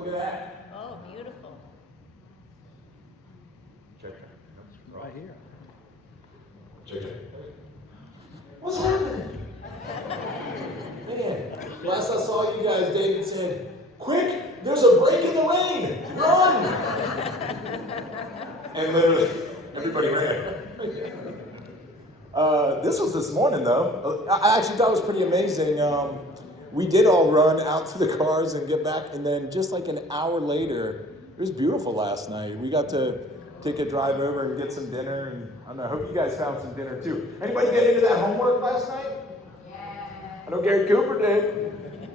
Look at that. Oh, beautiful. Check. Right here. Check. What's happening? Man, last I saw you guys, David said, "Quick, there's a break in the rain. Run!" And literally, everybody ran. This was this morning, though. I actually thought it was pretty amazing. We did all run out to the cars and get back, and then just like an hour later, it was beautiful last night. We got to take a drive over and get some dinner, and I don't know, I hope you guys found some dinner too. Anybody get into that homework last night? Yeah. I know Gary Cooper did.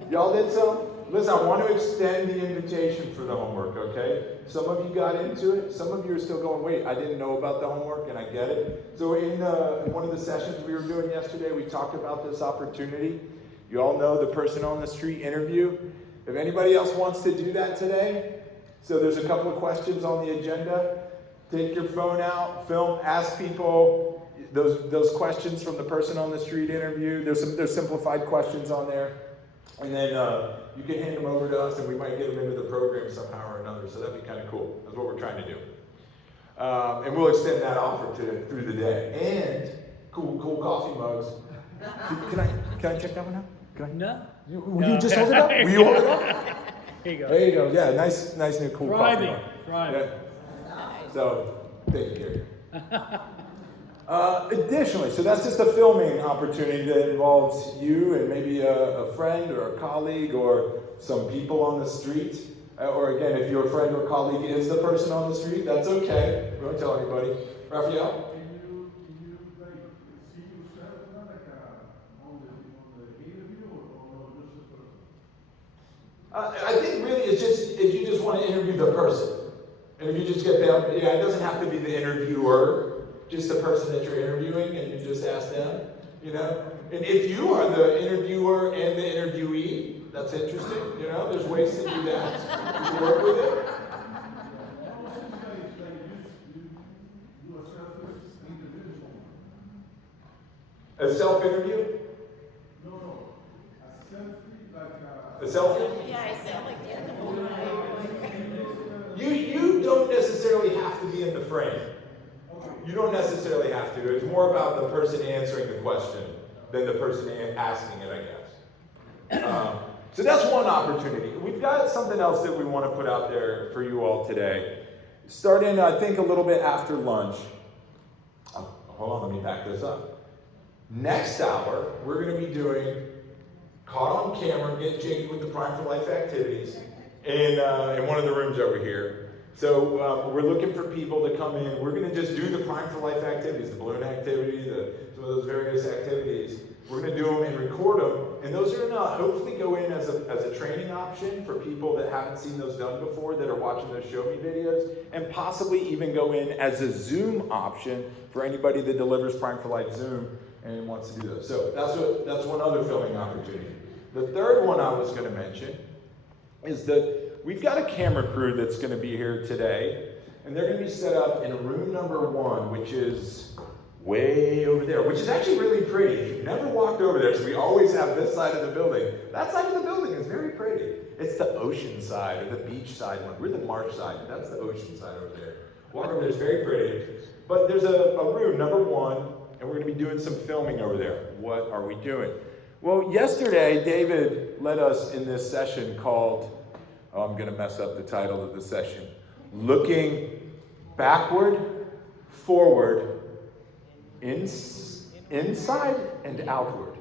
Y'all did some? Listen, I want to extend the invitation for the homework, okay? Some of you got into it. Some of you are still going, wait, I didn't know about the homework, and I get it. So in one of the sessions we were doing yesterday, we talked about this opportunity. You all know the person on the street interview. If anybody else wants to do that today, so there's a couple of questions on the agenda. Take your phone out, film, ask people those questions from the person on the street interview. There's simplified questions on there. And then you can hand them over to us, and we might get them into the program somehow or another. So that'd be kind of cool. That's what we're trying to do. And we'll extend that offer through the day. And cool coffee mugs. Can I check that one out? No. You just hold it up? Will you hold it up? Here you go. There you go. Yeah, nice new cool coffee mug. Thriving. Yeah. So, thank you, Gary. Additionally, so that's just a filming opportunity that involves you and maybe a friend or a colleague or some people on the street. Or again, if your friend or colleague is the person on the street, that's okay. We won't tell anybody. Raphael? I think really it's just if you just want to interview the person. And if you just get them, it doesn't have to be the interviewer, just the person that you're interviewing, and you just ask them, And if you are the interviewer and the interviewee, that's interesting, there's ways to do that. You can work with it. A self-interview? No. A selfie? Yeah, I sound like the You don't necessarily have to be in the frame. You don't necessarily have to. It's more about the person answering the question than the person asking it, I guess. So that's one opportunity. We've got something else that we want to put out there for you all today. Starting, I think, a little bit after lunch. Hold on, let me back this up. Next hour, we're going to be doing caught on camera, get jiggy with the Prime for Life activities in one of the rooms over here. So we're looking for people to come in. We're going to just do the Prime for Life activities, the balloon activity, some of those various activities. We're going to do them and record them. And those are going to hopefully go in as a training option for people that haven't seen those done before, that are watching those Show Me videos, and possibly even go in as a Zoom option for anybody that delivers Prime for Life Zoom and wants to do those. So that's one other filming opportunity. The third one I was going to mention is that we've got a camera crew that's going to be here today, and they're going to be set up in room number 1, which is way over there, which is actually really pretty. If you've never walked over there, so we always have this side of the building. That side of the building is very pretty. It's the ocean side or the beach side one. We're the marsh side, but that's the ocean side over there. Walk over there, it's very pretty. But there's a room, number 1, and we're going to be doing some filming over there. What are we doing? Well, yesterday, David led us in this session called, I'm going to mess up the title of the session, Looking Backward, Forward, Inside, and Outward.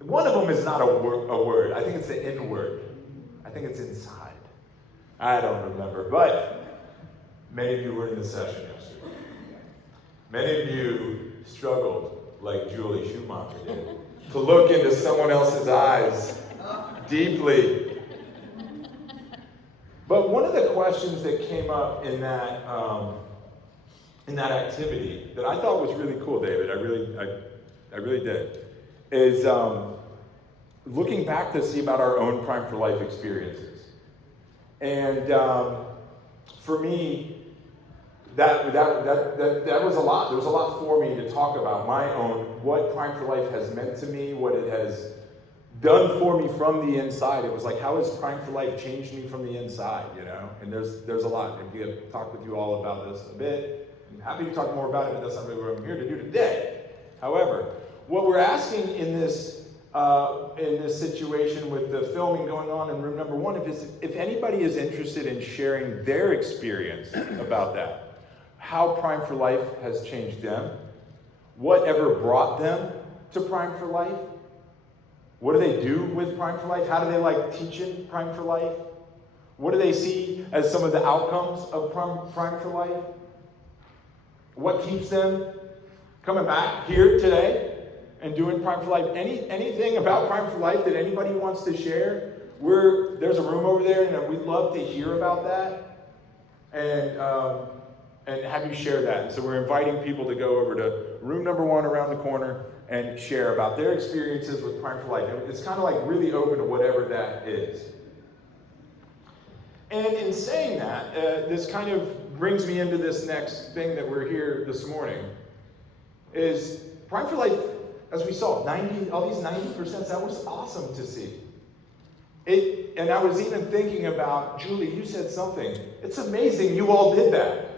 One of them is not a word. I think it's the inward. I think it's inside. I don't remember, but many of you were in the session yesterday. Many of you struggled, like Julie Schumacher did, to look into someone else's eyes deeply. But one of the questions that came up in that activity that I thought was really cool, David, I really did, is looking back to see about our own Prime for Life experiences. And for me, that was a lot. There was a lot for me to talk about my own, what Prime for Life has meant to me, what it has done for me from the inside. It was like, how has Prime for Life changed me from the inside, you know? And there's a lot. If you could talk with you all about this a bit, I'm happy to talk more about it, but that's not really what I'm here to do today. However, what we're asking in this situation with the filming going on in room number 1, if anybody is interested in sharing their experience about that, how Prime for Life has changed them, whatever brought them to Prime for Life, what do they do with Prime for Life? How do they like teaching Prime for Life? What do they see as some of the outcomes of Prime for Life? What keeps them coming back here today and doing Prime for Life? Anything about Prime for Life that anybody wants to share? There's a room over there, and we'd love to hear about that and have you share that. And so we're inviting people to go over to room number 1 around the corner and share about their experiences with Prime for Life. And it's kind of like really open to whatever that is. And in saying that, this kind of brings me into this next thing that we're here this morning, is Prime for Life, as we saw, all these 90%, that was awesome to see. And I was even thinking about, Julie, you said something. It's amazing you all did that.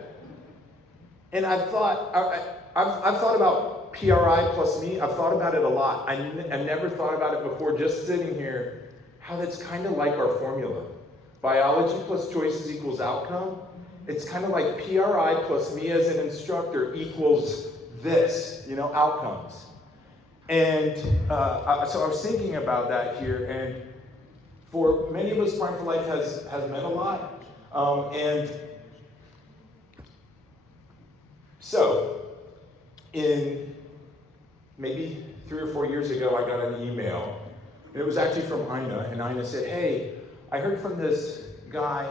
And I've thought about PRI plus me. I've thought about it a lot. I never thought about it before, just sitting here, how that's kind of like our formula. Biology plus choices equals outcome. It's kind of like PRI plus me as an instructor equals this, outcomes. And so I was thinking about that here, and for many of us, Prime for Life has meant a lot. And so, in maybe 3 or 4 years ago, I got an email, and it was actually from Ina, and Ina said, hey, I heard from this guy,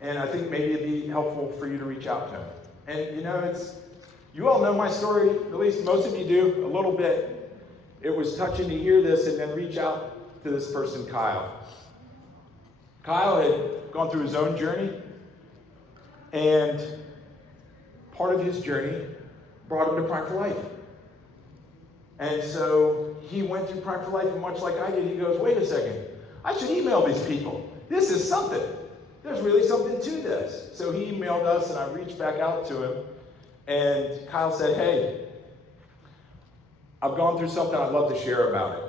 and I think maybe it'd be helpful for you to reach out to him. And you all know my story, at least most of you do, a little bit. It was touching to hear this and then reach out to this person, Kyle. Kyle had gone through his own journey, and part of his journey brought him to Prime for Life. And so he went through Prime for Life, and much like I did, he goes, wait a second, I should email these people. This is something. There's really something to this. So he emailed us, and I reached back out to him, and Kyle said, hey, I've gone through something I'd love to share about it.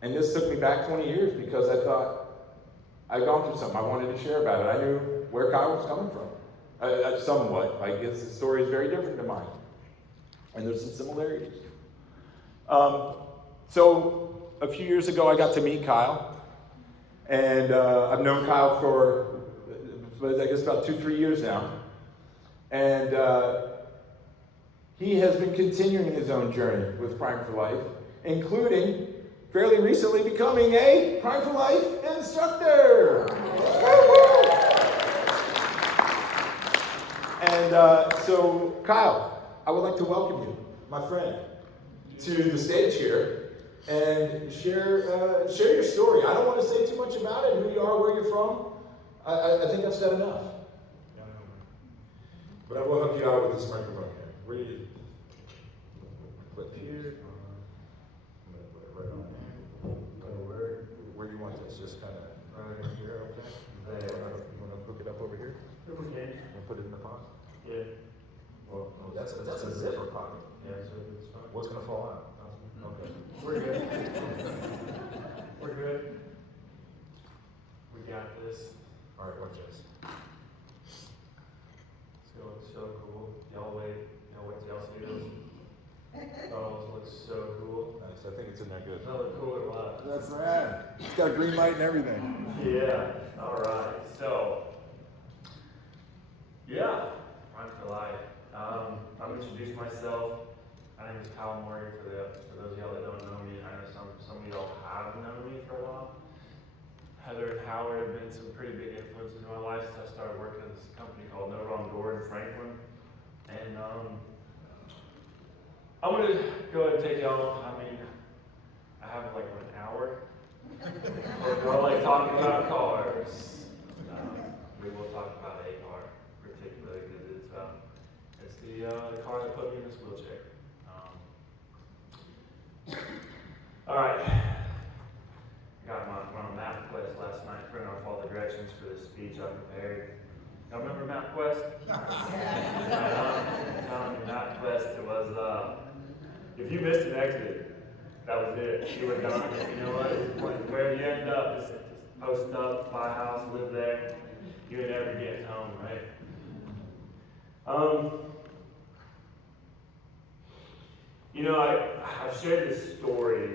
And this took me back 20 years because I thought, I'd gone through something. I wanted to share about it. I knew where Kyle was coming from. Somewhat. I guess his story is very different than mine. And there's some similarities. So a few years ago, I got to meet Kyle. And I've known Kyle for, I guess, about 2-3 years now. And he has been continuing his own journey with Prime for Life, including fairly recently becoming a Prime for Life instructor. And so, Kyle, I would like to welcome you, my friend, to the stage here and share your story. I don't want to say too much about it, who you are, where you're from. I think I've said enough. But I will help you out with this microphone here. Where do you clip here? I'm going to put it right on there. Where do you want this? Just kind of right here, okay? You want to hook it up over here? If we can. And put it in the pocket? Yeah. Well, that's a zipper pocket. Yeah, so it's fine. What's going to fall out? Okay. We're good. We're good. We got this. All right, watch this. So cool. Y'all wait till y'all see this. Oh, it looks so cool. Nice. I think it's in there good. That looks cool or what? That's right. It's got a green light and everything. Yeah. All right. So, yeah, Prime for Life. I'm gonna introduce myself. My name is Kyle Morgan. For those of y'all that don't know me, I know some of y'all have known me for a while. Heather and Howard have been some pretty big influences in my life since I started working at this company called No Wrong Door in Franklin. And I'm gonna go ahead and take y'all. I have like an hour. We're all like talking about cars. We will talk about a car particularly because it's the car that put me in this wheelchair. All right. quest. I'm telling you, math quest, it was, if you missed an exit, that was it. You were done. You know what? Wherever you end up, just post up, buy a house, live there. You would never get home, right? You know, I've shared this story.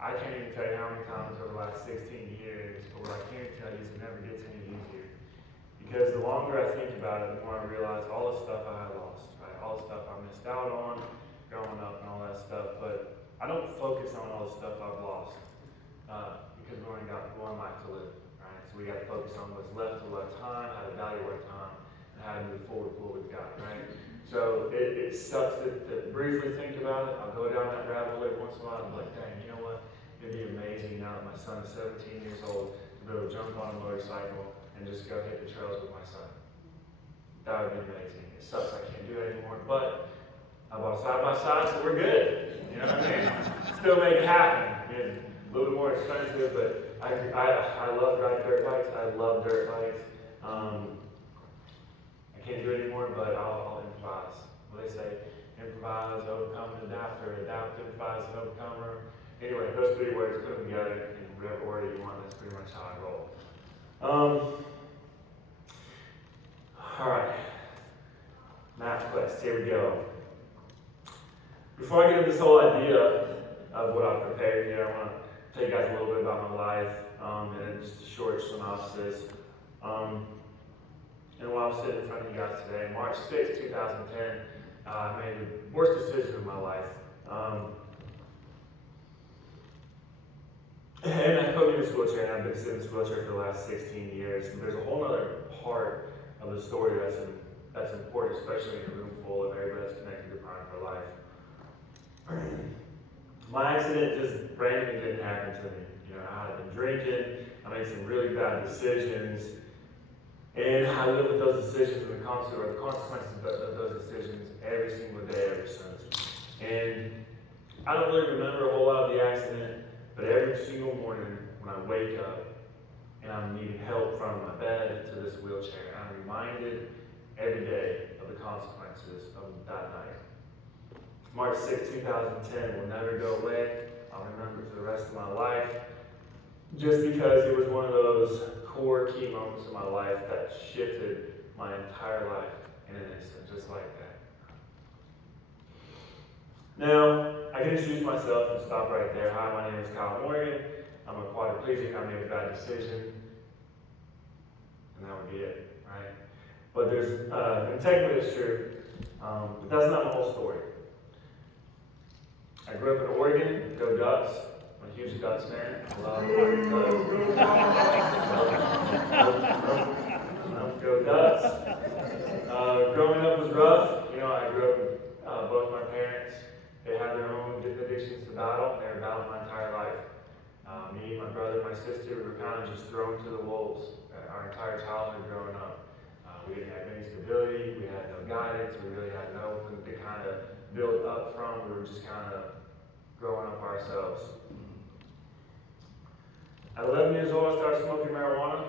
I can't even tell you how many times over the last 16 years, but what I can tell you is it never gets any easier. Because the longer I think about it, the more I realize all the stuff I had lost, right? All the stuff I missed out on growing up and all that stuff. But I don't focus on all the stuff I've lost because we only got one life to live, right? So we got to focus on what's left of our time, how to value our time, and how to move forward with what we've got, right? So it sucks to briefly think about it. I'll go down that rabbit hole every once in a while and be like, dang, you know what? It'd be amazing now that my son is 17 years old to be able to jump on a motorcycle and just go hit the trails with my son. That would be amazing. It sucks I can't do it anymore, but I bought side by side, so we're good. You know what I mean? Still make it happen. It's a little bit more expensive, but I love riding dirt bikes. I love dirt bikes. I can't do it anymore, but I'll improvise. What they say, improvise, overcome, and adapt, or adapt, improvise, and overcome. Anyway, those three words, put them together in whatever order you want. That's pretty much how I roll. All right, math quest. Here we go. Before I get into this whole idea of what I've prepared here, I want to tell you guys a little bit about my life, and then just a short synopsis. And while I'm sitting in front of you guys today, March 6, 2010, I made the worst decision of my life. And I put me in this wheelchair, and I've been sitting in this wheelchair for the last 16 years. And there's a whole other part of the story that's important, especially in a room full of everybody that's connected to Prime for Life. My accident just randomly didn't happen to me. You know, I had been drinking, I made some really bad decisions, and I live with those decisions and the consequences of those decisions every single day ever since. And I don't really remember a whole lot of the accident, but every single morning when I wake up and I'm needing help from my bed to this wheelchair, I'm reminded every day of the consequences of that night. March 6, 2010 will never go away. I'll remember it for the rest of my life, just because it was one of those core key moments of my life that shifted my entire life in an instant, just like that. Now, I can introduce myself and stop right there. Hi, my name is Kyle Morgan. I'm a quadriplegic. I made a bad decision, and that would be it, right? But there's, and technically it's true, but that's not my whole story. I grew up in Oregon, go Ducks. I'm a huge Ducks fan. I love Oregon Ducks. Go Ducks. Growing up was rough. You know, I grew up with both my parents. They had their own addictions to battle. They were battling my entire life. Me, my brother, my sister, we were kind of just thrown to the wolves our entire childhood growing up. We didn't have any stability. We had no guidance. We really had nothing to kind of build up from. We were just kind of growing up ourselves. At 11 years old, I started smoking marijuana.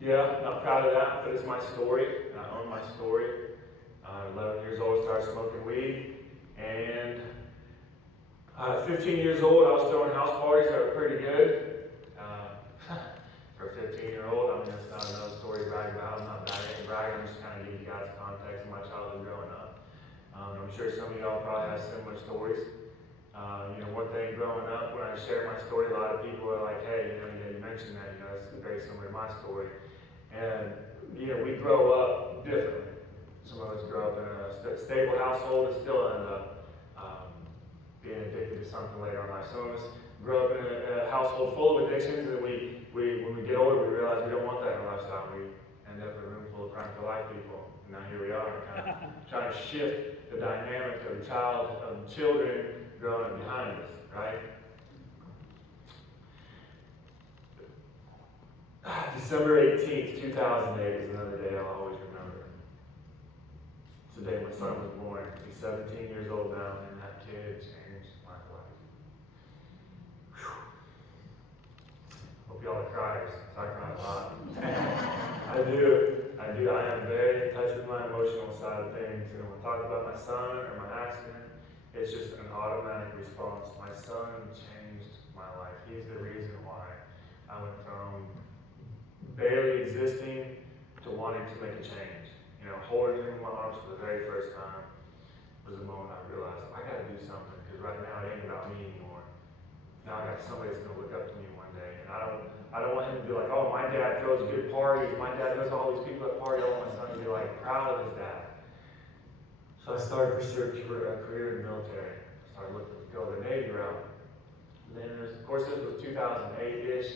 Yeah, not proud of that, but it's my story, and I own my story. 11 years old, I started smoking weed, and 15 years old, I was throwing house parties that were pretty good. For a 15-year-old, I mean, that's not another story to brag about. I'm not bragging, I'm just kind of giving you guys context of my childhood growing up. I'm sure some of y'all probably have similar stories. You know, one thing growing up, when I share my story, a lot of people are like, hey, you mentioned that, it's very similar to my story. And, we grow up differently. Some of us grow up in a stable household and still end up being addicted to something later on in life. Some of us grow up in a household full of addictions, and when we get older, we realize we don't want that in our lifestyle. We end up in a room full of Crime for Life people. And now here we are, kind of trying to shift the dynamic of children growing up behind us, right? December 18th, 2008 is another day I'll always remember. It's the day my son was born. He's 17 years old now, and that kid changed my life. Whew. Hope y'all are criers, so I cry a lot. I do. I am very in touch with my emotional side of things. You know, when I talk about my son or my accident, it's just an automatic response. My son changed my life. He's the reason why I went from barely existing to wanting to make a change. You know, holding him in my arms for the very first time was the moment I realized I got to do something, because right now it ain't about me anymore. Now I got somebody that's gonna look up to me one day, and I don't want him to be like, oh, my dad throws good parties, my dad knows all these people at parties. I want my son to be like proud of his dad. So I started pursuing a career in the military. I started looking to go the Navy route. And then, of course, this was 2008-ish,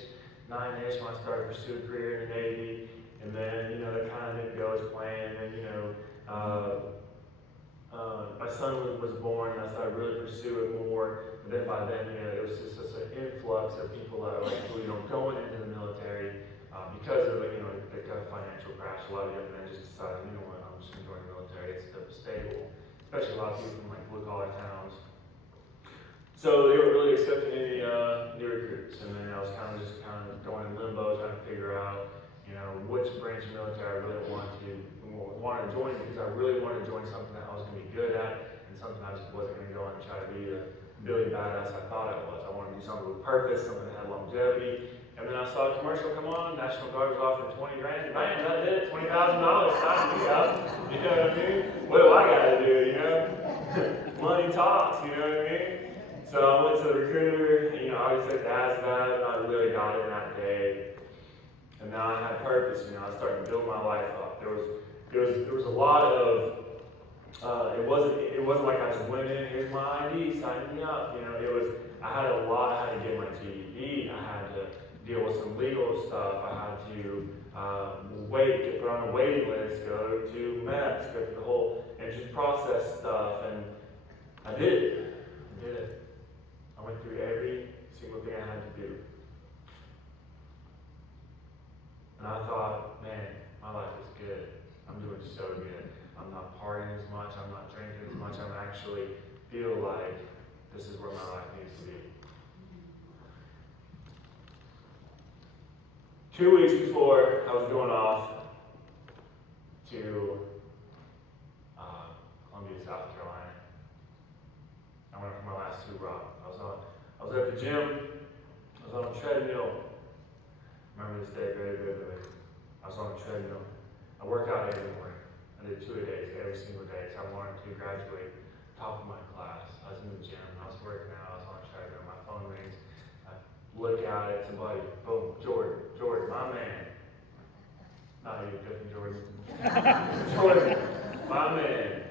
9-ish when I started pursuing a career in the Navy. And then, you know, that kind of didn't go as planned. And, you know, my son was born, and I started really pursue it more. But then by then, you know, it was just such an influx of people that were like, you know, going into the military because of, you know, the kind of financial crash. A lot of young men just decided, you know what, I'm just going to join the military. It's stable, especially a lot of people from like blue collar towns. So they were really accepting any new recruits, and then I was kind of going in limbo, trying to figure out, you know, which branch of military I really wanted to join, because I really wanted to join something that I was going to be good at, and something I just wasn't going to go and try to be a really badass I thought I was. I wanted to do something with purpose, something that had longevity. And then I saw a commercial come on, National Guard was offering 20 grand, and bam, that did it, $20,000, sign me up. You know what I mean? What do I got to do, you know? Money talks, you know what I mean? So I went to the recruiter, you know, I always said that's that, and I really got it that day. And now I had purpose, you know, I started to build my life up. There was a lot of, it wasn't like I just went in, here's my ID, sign me up, you know, I had to get my GED, I had to deal with some legal stuff, I had to get put on a waiting list, go to MEPS, go through the whole entrance process stuff, and I did it. I went through every single thing I had to do. And I thought, man, my life is good. I'm doing so good. I'm not partying as much, I'm not drinking as much, I'm actually feel like this is where my life needs to be. 2 weeks before I was going off to Columbia, South Carolina, I went for my last 2 rounds. I was at the gym, I was on a treadmill. I remember this day very vividly. I was on a treadmill. I work out every morning. I did 2 a day, every single day. So I wanted to graduate top of my class. I was in the gym, I was working out, I was on a treadmill, my phone rings. I look at it, somebody, boom, Jordan, my man. Not you, different Jordan. Jordan, my man.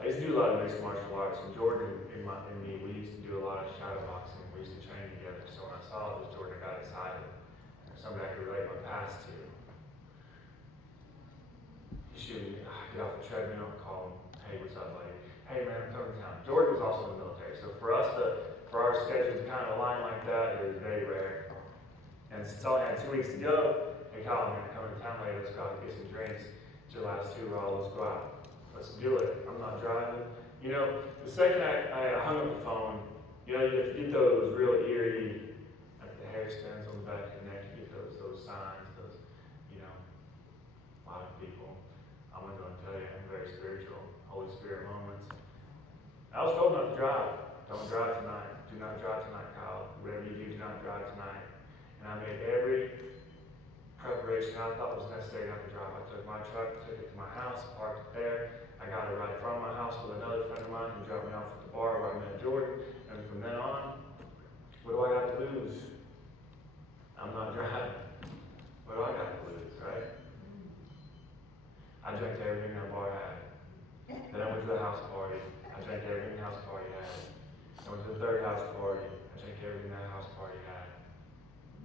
I used to do a lot of mixed martial arts, and Jordan and me, we used to do a lot of shadow boxing. We used to train together. So when I saw this Jordan, I got excited. Somebody I could relate my past to. I get off the treadmill and call him, hey, what's up, buddy? Hey, man, I'm coming to town. Jordan was also in the military, so for our schedules to kind of align like that, it was very rare. And since I only had 2 weeks to go, hey, Kyle, man, I'm coming to town later. Let's go out and get some drinks. It's your last 2 rounds. Let's go out. Let's do it. I'm not driving. You know, the second I hung up the phone, you know, you get those real eerie, like the hair stands on the back of your neck, you get those signs, you know, a lot of people. I'm going to tell you, I'm very spiritual, Holy Spirit moments. I was told not to drive. Don't drive tonight. Do not drive tonight, Kyle. Whatever you do not drive tonight. And I made every preparation I thought was necessary not to drive. I took my truck, took it to my house, parked it there. I got a ride from my house with another friend of mine who dropped me off at the bar where I met Jordan. And from then on, what do I got to lose? I'm not driving. What do I got to lose, right? I drank everything that bar had. Then I went to the house party. I drank everything the house party had. I went to the third house party. I drank everything that house party had.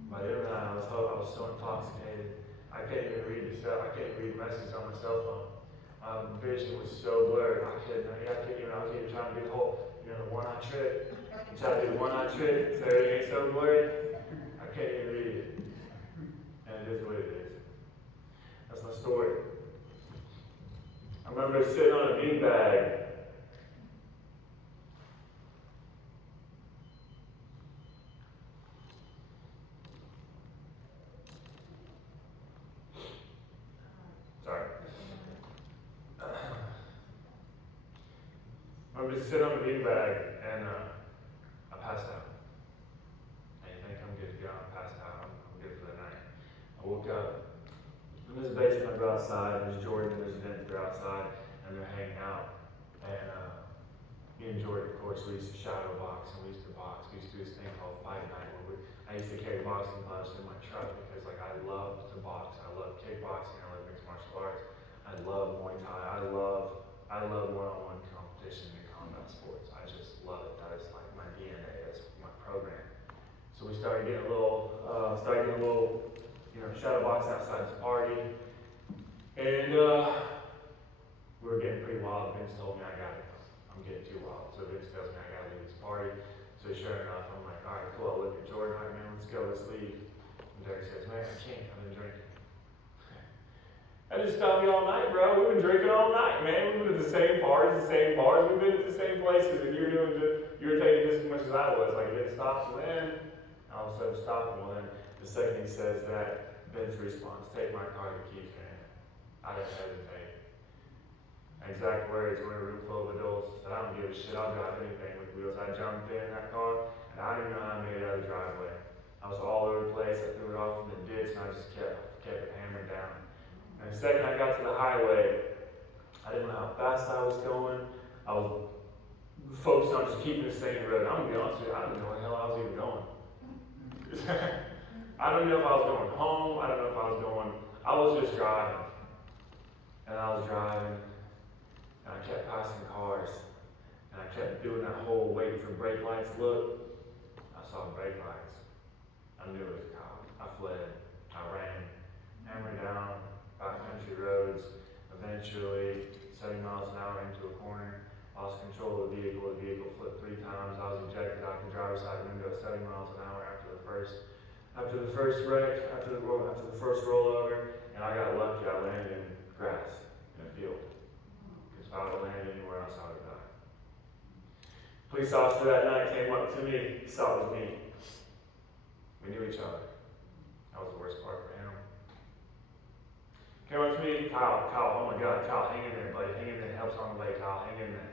By the end of the night, I was so intoxicated. I couldn't even read the messages on my cell phone. Vision was so blurred. I couldn't even, I was even trying to do the whole, you know, the one-eye trick. I'm trying to do the one-eye trick, so it ain't so blurry. I can't even read it. And it is what it is. That's my story. I remember sitting on a beanbag. I'm just sitting on the beanbag and I passed out. And you think I'm good to go, I'm passed out, I'm good for the night. I woke up, in this basement, I go outside, there's Jordan and there's Vince, they're outside, and they're hanging out. And me and Jordan, of course, we used to shadow box, and we used to box. We used to do this thing called fight night, where I used to carry boxing gloves in my truck because like I loved to box. I love kickboxing, I love mixed martial arts, I love Muay Thai, I love one-on-one competition in combat sports. I just love it. That is like my DNA, that's my program. So we started getting a little, shadow box outside this party. And we were getting pretty wild. Vince told me I gotta go. I'm getting too wild. So Vince tells me I gotta leave this party. So sure enough, I'm like, all right, cool. I look at Jordan, all right, man, let's go, let's leave. And Derek says, man, I can't, I've been drinking. I just stopped me all night, bro. We've been drinking all night, man. We've been at the same bars, We've been at the same places, and you were taking just as much as I was. Like, it didn't stop. So then, all of a sudden, stop. Well, then the second he says that, Vince responds, take my car to keep, man. I didn't hesitate. Exact words, we're in a room full of adults. Said, I don't give a shit, I'll drive anything with wheels. I jumped in that car, and I didn't know how I made it out of the driveway. I was all over the place, I threw it off in the ditch, and I just kept it hammered down. And the second I got to the highway, I didn't know how fast I was going. I was focused on just keeping the same road. I'm gonna be honest with you, I don't know where the hell I was even going. I don't know if I was going home, I was just driving. And I was driving, and I kept passing cars, and I kept doing that whole waiting for brake lights look. I saw brake lights. I knew it was a cop. I fled. I ran, hammered down, backcountry roads, eventually 70 miles an hour into a corner, lost control of the vehicle flipped 3 times, I was ejected out the driver's side window at 70 miles an hour after the first wreck, after the first rollover, and I got lucky, I landed in grass, in a field. Because if I would have landed anywhere else, I would have died. Police officer that night came up to me, he saw it was me. We knew each other. That was the worst part for him. Came up to me, Kyle, oh my God, Kyle, hang in there, buddy, hang in there, help's on the way, Kyle, hang in there.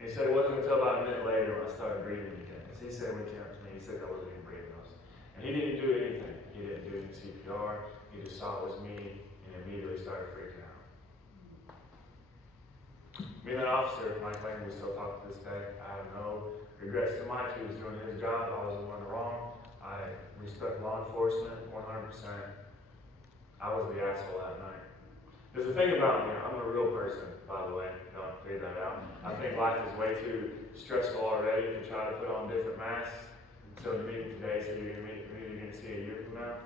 And he said it wasn't until about a minute later when I started breathing again. Because he said when he came up to me, he said I wasn't even breathing. And he didn't do anything. He didn't do any CPR, he just saw it was me and immediately started freaking out. Me and that officer, Mike Lane, we still talk to this day. I have no regrets to Mike. He was doing his job, I wasn't doing it wrong. I respect law enforcement 100%. I was the asshole that night. There's a thing about me, I'm a real person, by the way, don't figure that out. I think life is way too stressful already to try to put on different masks. So to meet me today, so you're going to see a year from now.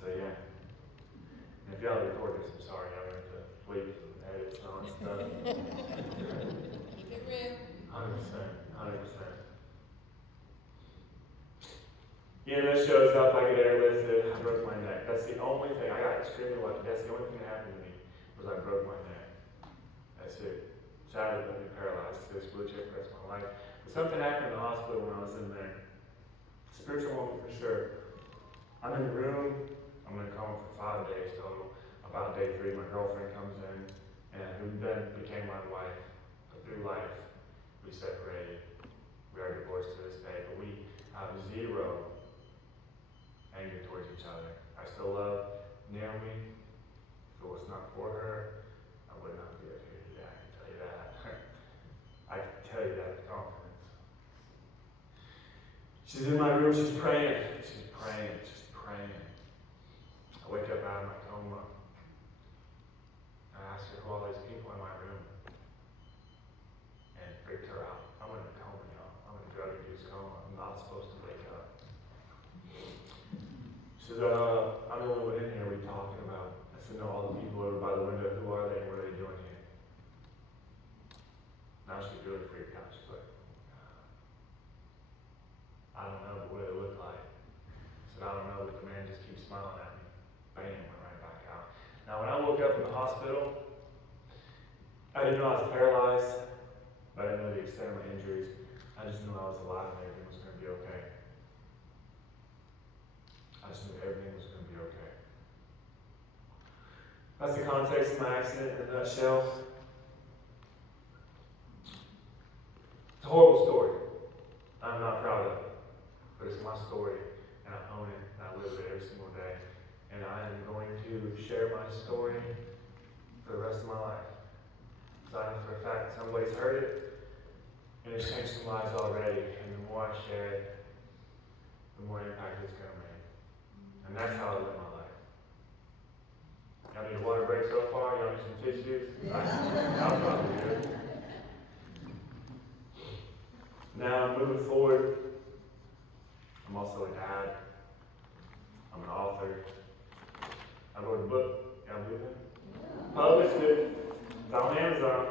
So yeah. And if y'all record this, I'm sorry, I'm going to bleep and edit and all that stuff. Keep it real. 100%. EMS shows up, I get airlifted, I broke my neck. That's the only thing, I got extremely lucky. That's the only thing that happened to me, was I broke my neck. That's it. Sadly, I've been paralyzed to this wheelchair for the rest of my life. But something happened in the hospital when I was in there. Spiritual moment for sure. I'm in the room, I'm in a coma for 5 days total. About day 3, my girlfriend comes in, and who then became my wife. But through life, we separated. We are divorced to this day, but we have zero anger towards each other. I still love Naomi. If it was not for her, I would not be up here today, I can tell you that. I can tell you that with confidence. She's in my room, she's praying. I wake up out of my coma. I ask her who all these people in my room. And it freaked her out. I'm in a coma, y'all. I'm in a drug-induced coma. I'm not supposed to wake up. She says, I'm the only one in here we talking about. I said, no, all the people over by the window, who are they and what are they doing here? Now she's really freaked out. She's like, I don't know, but what it looked like. I said, I don't know, but the man just keeps smiling at me. Bam, went right back out. Now when I woke up in the hospital, I didn't know I was paralyzed, but I didn't know the extent of my injuries. I just knew I was alive and everything was going to be okay. I just knew everything was going to be okay. That's the context of my accident in a nutshell. horrible story. I'm not proud of it. But it's my story, and I own it, and I live it every single day. And I am going to share my story for the rest of my life. So I know for a fact somebody's heard it, and it's changed some lives already. And the more I share it, the more impact it's going to make. And that's how I live my life. Y'all need a water break so far? Y'all need some tissues? I'll probably do it. Now, moving forward, I'm also a dad. I'm an author. I wrote a book. Y'all believe it? Published it. It's on Amazon.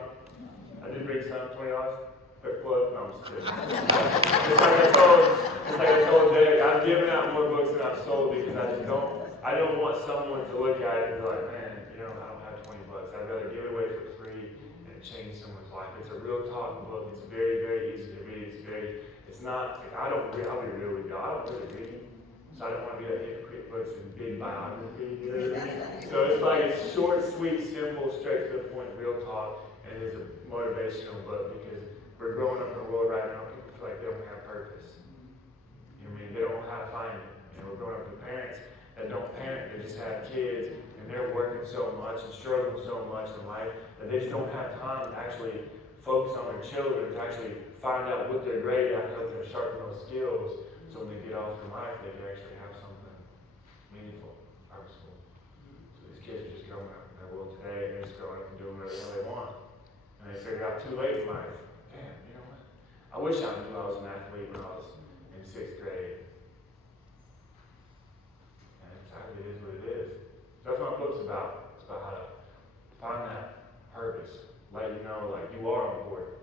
I did bring some $20. Quick plug. No, I'm just kidding. It's like I told Derek, I've given out more books than I've sold because I don't want someone to look at it and be like, man, I don't have $20. I'd rather give it away for free and change someone's life. It's a real talk book. It's very, very easy to read. It's not, I'll be real with y'all. I don't really read. So I don't want to be that hypocrite, but it's a big biography. So it's like it's short, sweet, simple, straight to the point, real talk, and it's a motivational book because we're growing up in a world right now, people feel like they don't have purpose. They don't know how to find it. We're growing up with parents that don't parent, they just have kids, and they're working so much and struggling so much in life that they just don't have time to actually focus on their children, to actually find out what they're great at, help them sharpen those skills, so when they get off in life, they can actually have something meaningful, purposeful. So these kids are just growing up in their world today, and they're just growing up and doing whatever the hell they want. And they figure out too late in life, damn, you know what? I wish I knew I was an athlete when I was in 6th grade. And it is what it is. That's what my book's about. It's about how to find that purpose. Let you know, like, you are important.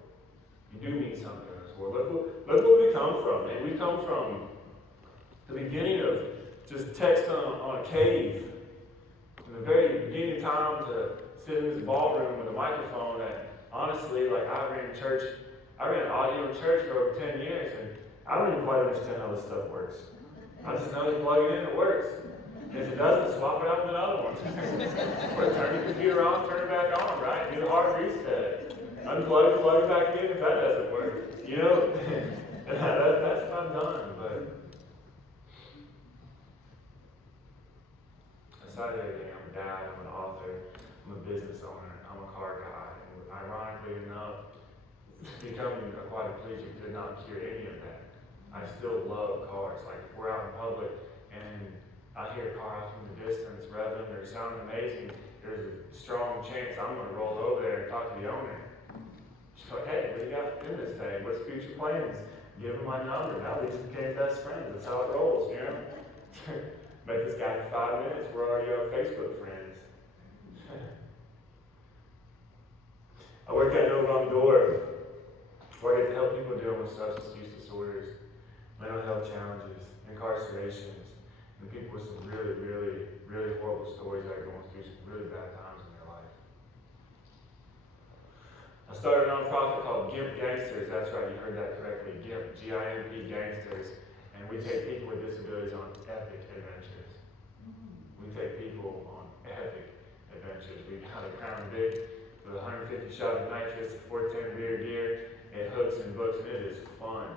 You do need something in this world. Look where we come from, man. We come from the beginning of just text on a cave. From the very beginning of time to sit in this ballroom with a microphone that, honestly, like, I ran audio in church for over 10 years, and I don't even quite understand how this stuff works. I just know you plug it in, it works. And if it doesn't, swap it out with another one. Or turn your computer on, turn it back on, right? Do the hard reset. Unplug it, plug it back in if that doesn't work. That's what I've done. But aside of everything, I'm a dad, I'm an author, I'm a business owner, I'm a car guy. And ironically enough, becoming a quadriplegic did not cure any of that. I still love cars. Like, if we're out in public and I hear a car out from the distance revving or sounding amazing, there's a strong chance I'm going to roll over there and talk to the owner. Just like, hey, what do you got in this thing? What's future plans? Give him my number. Now we just became best friends. That's how it rolls, Met this guy for 5 minutes. We're already Facebook friends. I work at No Wrong Door, where I get to help people deal with substance use disorders, mental health challenges, incarcerations, and people with some really, really, really horrible stories that are going through some really bad times in their life. I started a nonprofit called GIMP Gangsters. That's right, you heard that correctly. GIMP, G-I-M-P Gangsters. And we take people with disabilities on epic adventures. We take people on epic adventures. We got a Crown Vic with 150 shot of nitrous, 410 rear gear. It hooks and books, and it is fun.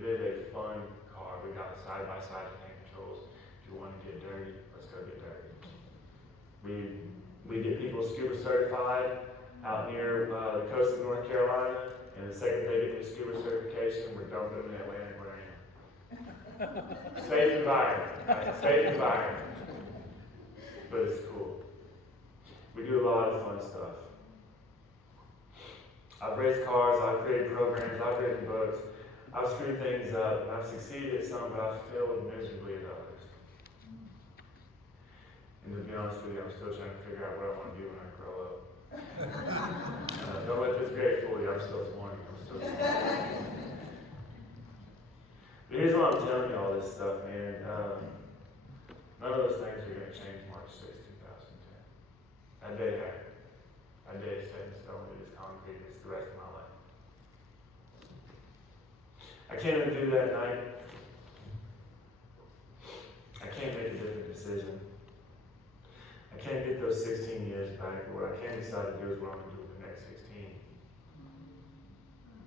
It is a fun car. We got side-by-side paint controls. If you want to get dirty, let's go get dirty. We get people scuba certified out near the coast of North Carolina, and the second they get their scuba certification, we're dumping them in the Atlantic Marine. Safe environment, right? Safe environment. But it's cool. We do a lot of fun stuff. I've raced cars, I've created programs, I've written books, I've screwed things up, and I've succeeded at some, but I've failed miserably at others. And to be honest with you, I'm still trying to figure out what I want to do when I grow up. Don't let this grade fool you, I'm still 20. But here's why I'm telling you all this stuff, man. None of those things are going to change March 6, 2010. That day happened. That day is set in stone. It is concrete. It's the rest of my life. I can't undo that night. I can't make a different decision. I can't get those 16 years back. But what I can decide to do is what I'm going to do with the next 16.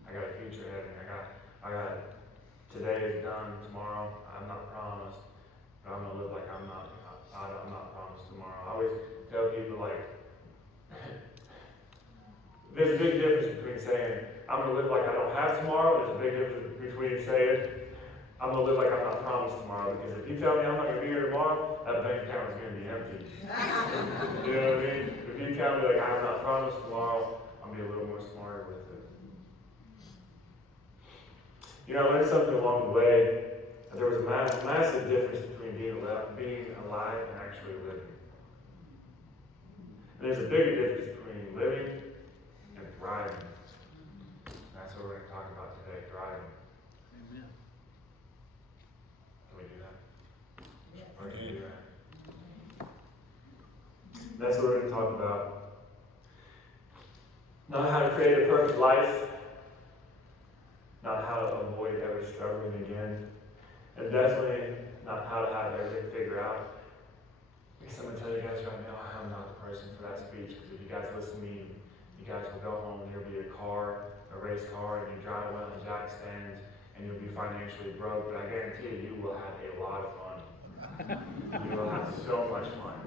I I got a future ahead of me. I got today is done, tomorrow I'm not promised, but I'm gonna live like I'm not promised tomorrow. I always tell people like, there's a big difference between saying, I'm gonna live like I don't have tomorrow, there's a big difference between saying, I'm gonna live like I'm not promised tomorrow, because if you tell me I'm not gonna be here tomorrow, that bank account is gonna be empty. You know what I mean? If you tell me like I'm not promised tomorrow, I'll be a little more smarter with it. You know, I learned something along the way. That there was a massive difference between being alive and actually living. And there's a bigger difference between living and thriving. That's what we're going to talk about today, thriving. Amen. Can we do that? Yes. Or can you do that? That's what we're going to talk about. Not how to create a perfect life. Not how to avoid ever struggling again. And definitely not how to have everything figured out. Because I'm going to tell you guys right now, I'm not the person for that speech. Because if you guys listen to me, you guys will go home and there'll be a race car, and you drive around the jack stands, and you'll be financially broke. But I guarantee you, you will have a lot of fun. You will have so much fun.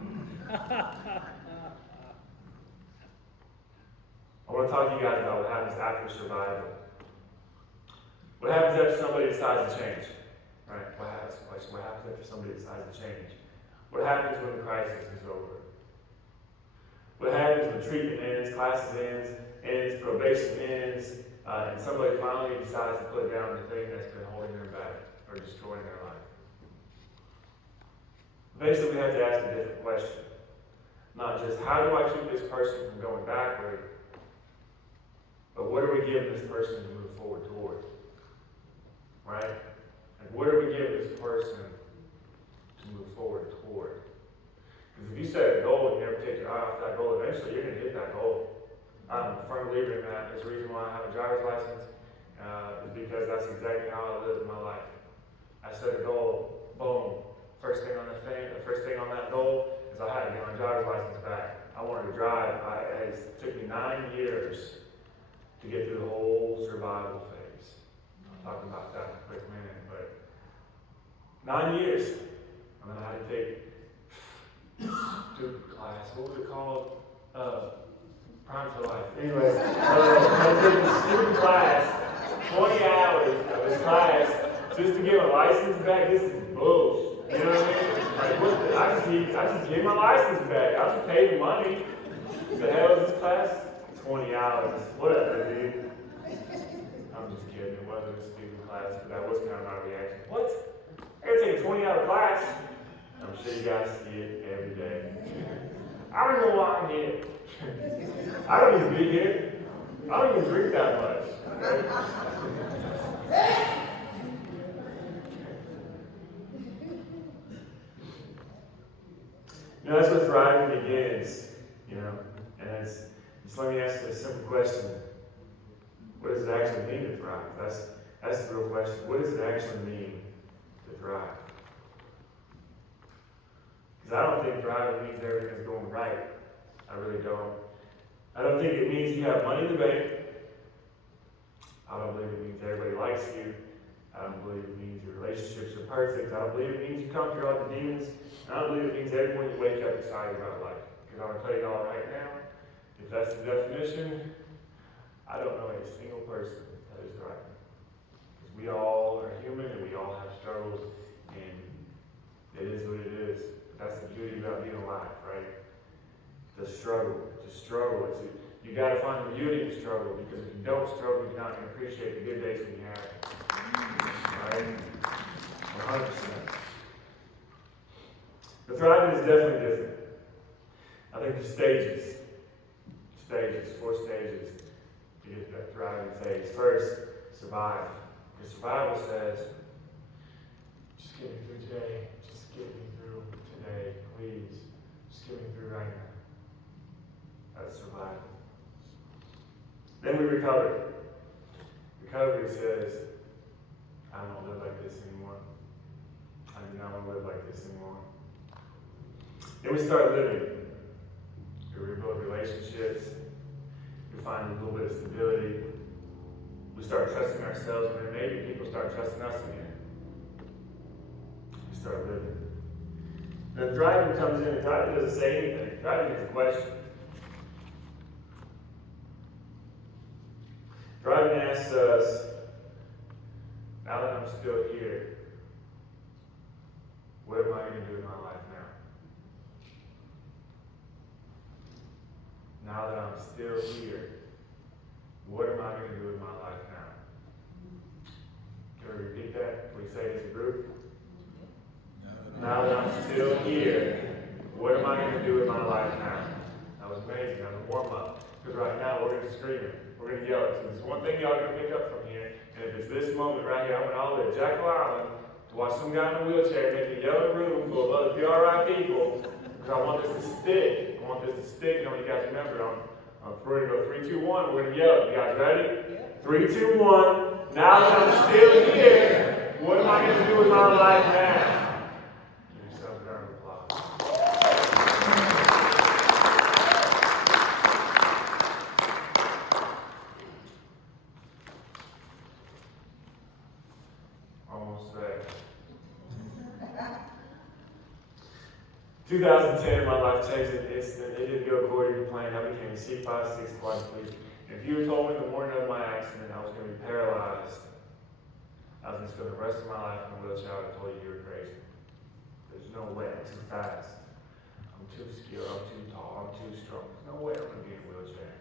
I want to talk to you guys about what happens after survival. What happens after somebody decides to change? Right? What happens after somebody decides to change? What happens when the crisis is over? What happens when treatment ends, classes ends, probation ends, and somebody finally decides to put down the thing that's been holding them back or destroying their life? Eventually we have to ask a different question. Not just how do I keep this person from going backward, but what are we giving this person to move forward toward? Right? And what are we giving this person to move forward toward? Because if you set a goal and you never take your eye off that goal, eventually you're going to hit that goal. I'm a firm believer in that. There's a reason why I have a driver's license, is because that's exactly how I live my life. I set a goal, boom. First thing on that goal is I had to get my driver's license back. I wanted to drive. It took me 9 years to get through the whole survival phase. I'll talk about that in a quick minute, but 9 years. And then I had to take stupid class. What was it called? Prime for Life. Anyway, I had to take this stupid class, 20 hours of this class, just to get my license back. This is bullshit. You know what I mean? Like, I just gave my license back. I just paid the money. What the hell is this class? 20 hours. Whatever, dude. I'm just kidding. It wasn't a stupid class, but that was kind of my reaction. What? I gotta take a 20-hour class? I'm sure you guys see it every day. I don't know why I'm here. I don't even be here. I don't even drink that much. Okay? You know, that's where thriving begins, you know, and just let me ask you a simple question. What does it actually mean to thrive? That's the real question. What does it actually mean to thrive? Because I don't think thriving means everything's going right. I really don't. I don't think it means you have money in the bank. I don't believe it means everybody likes you. I don't believe it means your relationships are perfect. I don't believe it means you conquer all the demons. I don't believe it means everyone you wake up excited about life. Because I'm going to tell you all right now, if that's the definition, I don't know a single person that is thriving. Because we all are human and we all have struggles, and it is what it is. That's the beauty about being alive, right? The struggle. You got to find the beauty in the struggle, because if you don't struggle, you're not going to appreciate the good days when you have. Right? 100%. But thriving is definitely different. I think there's four stages to get to that thriving phase. First, survive. Because survival says, just get me through today. Just get me through today, please. Just get me through right now. That's survival. Then we recover. Recovery says, I don't want to live like this anymore. I do not want to live like this anymore. Then we start living. We rebuild relationships. We find a little bit of stability. We We start trusting ourselves, and then maybe people start trusting us again. We start living. Then thriving comes in, and thriving doesn't say anything. Thriving is a question. Thriving asks us, now that I'm still here, what am I going to do with my life now? Now that I'm still here, what am I going to do with my life now? Can we repeat that? Can we say it as a group? Now that I'm still here, what am I going to do with my life now? That was amazing. That was a warm-up. Because right now, we're going to scream it. We're going to yell it. So there's one thing y'all are going to pick up from here. And if it's this moment right here, I went all the way to Jekyll Island to watch some guy in a wheelchair make a yellow room full of other PRI people. Because I want this to stick. I want this to stick. And I want you guys to remember, we're going to go 3, 2, 1. We're going to yell it. You guys ready? 3, 2, 1. Now that I'm still here, what am I going to do with my life now? Give yourself a round of applause. Almost there. 2010, my life changed in an instant. It didn't go according to plan. I became a C5-6 quadriplegic. If you had told me the morning of my accident I was going to be paralyzed, I was going to spend the rest of my life in a wheelchair, I would have told you were crazy. There's no way. I'm too fast. I'm too skilled. I'm too tall. I'm too strong. There's no way I'm going to be in a wheelchair.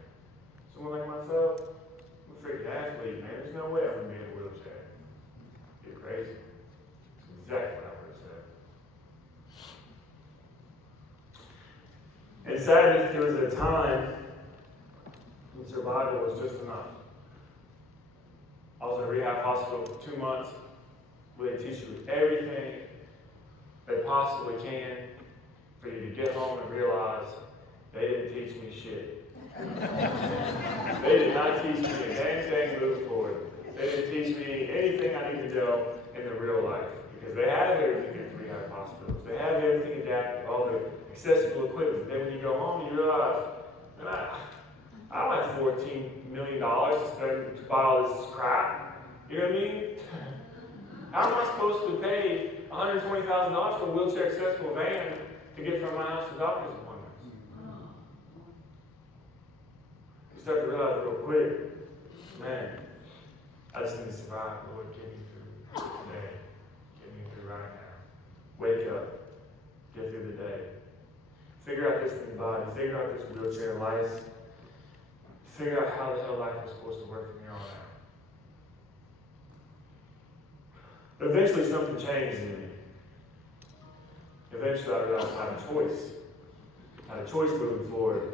Someone like myself, I'm a freaking athlete, man. There's no way I'm going to be in a wheelchair. You're crazy. That's exactly what I would have said. And sadly, there was a time when survival was just enough. I was in a rehab hospital for 2 months where they teach you everything they possibly can for you to get home and realize they didn't teach me shit. They did not teach me a damn thing moving forward. They didn't teach me anything I need to know in the real life. Because they have everything in rehab hospitals. They have everything adapted, all the accessible equipment. Then when you go home, you realize, man, I don't have $14 million to spend to buy all this crap. You know what I mean? How am I supposed to pay $120,000 for a wheelchair accessible van to get from my house to doctor's appointments? You start to realize real quick, man, I just need to survive. Lord, get me through today. Get me through right now. Wake up. Get through the day. Figure out this new body. Figure out this wheelchair life. Figure out how the hell life is supposed to work from here on out. But eventually something changed in me. Eventually I realized I had a choice. I had a choice moving forward.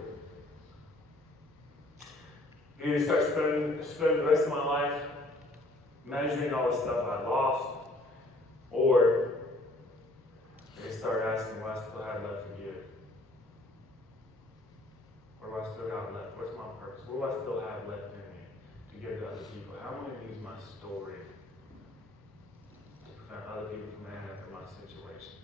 You either start spending the rest of my life measuring all the stuff I lost, or I can start asking what I still have left to give. What do I still have left? What's my purpose? What do I still have left in me to give to other people? How am I going to use my story to prevent other people from ending up in my situation?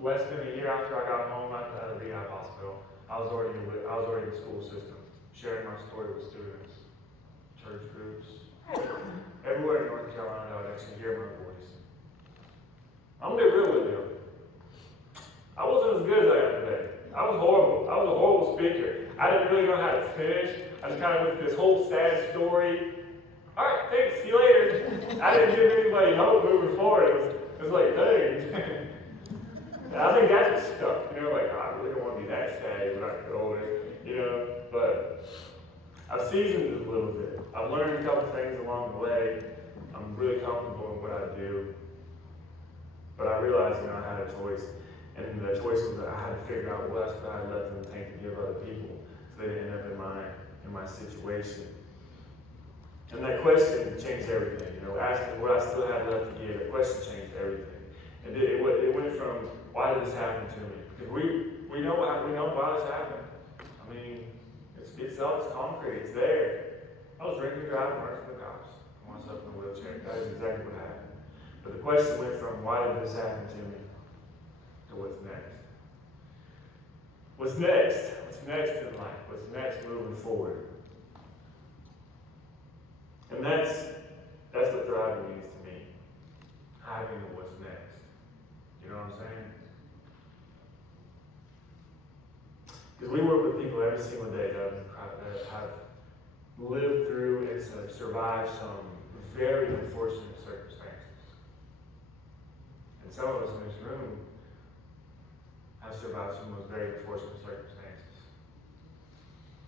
Less than a year after I got home out of the rehab hospital, I was already in the school system, sharing my story with students, church groups, everywhere in North Carolina. I would actually hear my voice. I'm gonna be real with you. I wasn't as good as I am today. I was horrible. I was a horrible speaker. I didn't really know how to finish. I just kind of went through this whole sad story. All right, thanks. See you later. I didn't give anybody hope moving forward. It was like, dang. And I think that's what stuck. You know, like, I really don't want to be that sad when I get older. You know, but I've seasoned it a little bit. I've learned a couple things along the way. I'm really comfortable in what I do. But I realized, I had a choice. And the choice was that I had to figure out what else I had left in the tank to give other people so they didn't end up in my situation. And that question changed everything. Asking what I still had left to give, the question changed everything. And it went from, why did this happen to me? Because we know why this happened. I mean, it's concrete, it's there. I was drinking, driving, running from the cops. I myself in a wheelchair. That is exactly what happened. But the question went from, why did this happen to me, to what's next. What's next? What's next in life? What's next moving forward? And that's what thriving means to me. Having a what's next. You know what I'm saying? Because we work with people every single day that have lived through and survived some very unfortunate circumstances. And some of us in this room have survived some of those very unfortunate circumstances.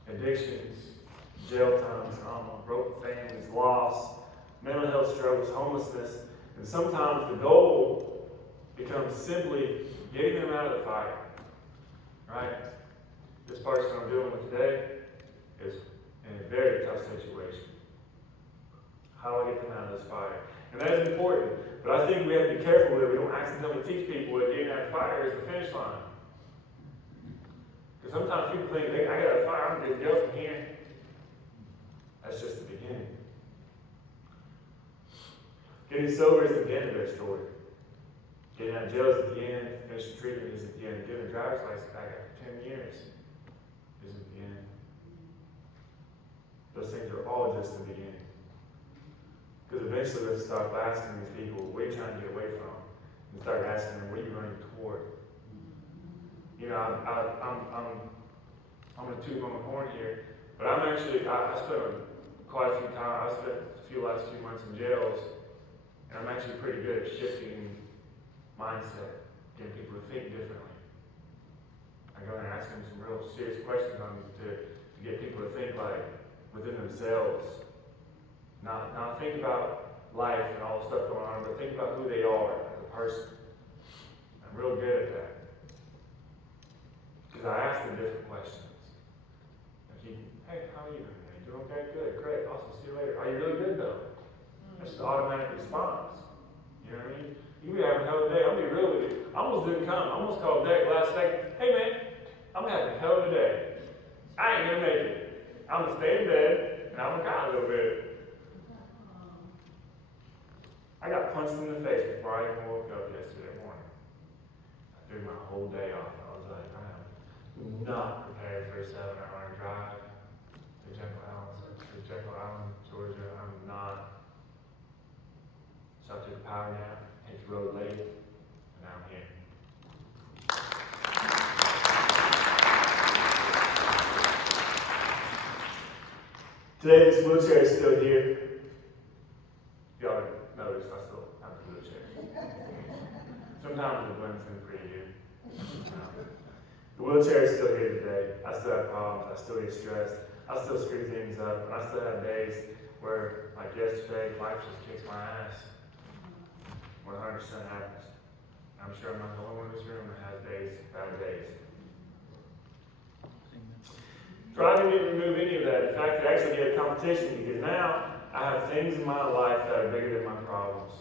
Addictions, jail time, trauma, broken families, loss, mental health struggles, homelessness, and sometimes the goal becomes simply getting them out of the fire. Right? This person I'm dealing with today is in a very tough situation. How do I get them out of this fire? And that is important, but I think we have to be careful that we don't accidentally teach people that getting out of the fire is the finish line. Because sometimes people think, hey, I got out of the fire, I'm going to go from here. That's just the beginning. Getting sober is the end of their story. Getting out of jail is at the end, finishing treatment is at the end, getting a driver's license back after 10 years is at the end. Those things are all just the beginning. Because eventually we have to stop asking these people, what are you trying to get away from? And start asking them, what are you running toward? You know, I'm going to toot my horn here, but I'm actually, I spent quite a few times, I spent the last few months in jails, and I'm actually pretty good at shifting mindset, getting people to think differently. I go in and ask them some real serious questions to get people to think like within themselves. Not think about life and all the stuff going on, but think about who they are as a person. I'm real good at that. Because I ask them different questions. Like, hey, how are you doing? You doing okay? Good, great, awesome, see you later. Are you really good though? That's the automatic response. You know what I mean? You can be having a hell of a day. I'll be real with you. I almost didn't come. I almost called Derek last second. Hey man, I'm having a hell of a day. I ain't gonna make it. I'm gonna stay in bed and I'm gonna cry a little bit. I got punched in the face before I even woke up yesterday morning. I threw my whole day off. I was like, I am not prepared for a 7-hour drive to Jekyll Island, Georgia. I'm not. So I took a power nap, hit the road late, and now I'm here. Today, this wheelchair is still here. Y'all notice I still have the wheelchair. Sometimes it blends in pretty good. The wheelchair is still here today. I still have problems. I still get stressed. I still screw things up. And I still have days where, like yesterday, life just kicks my ass. 100% happens. I'm sure I'm not the only one in this room that has bad days. Thriving didn't remove any of that. In fact, it actually gave a competition because now I have things in my life that are bigger than my problems.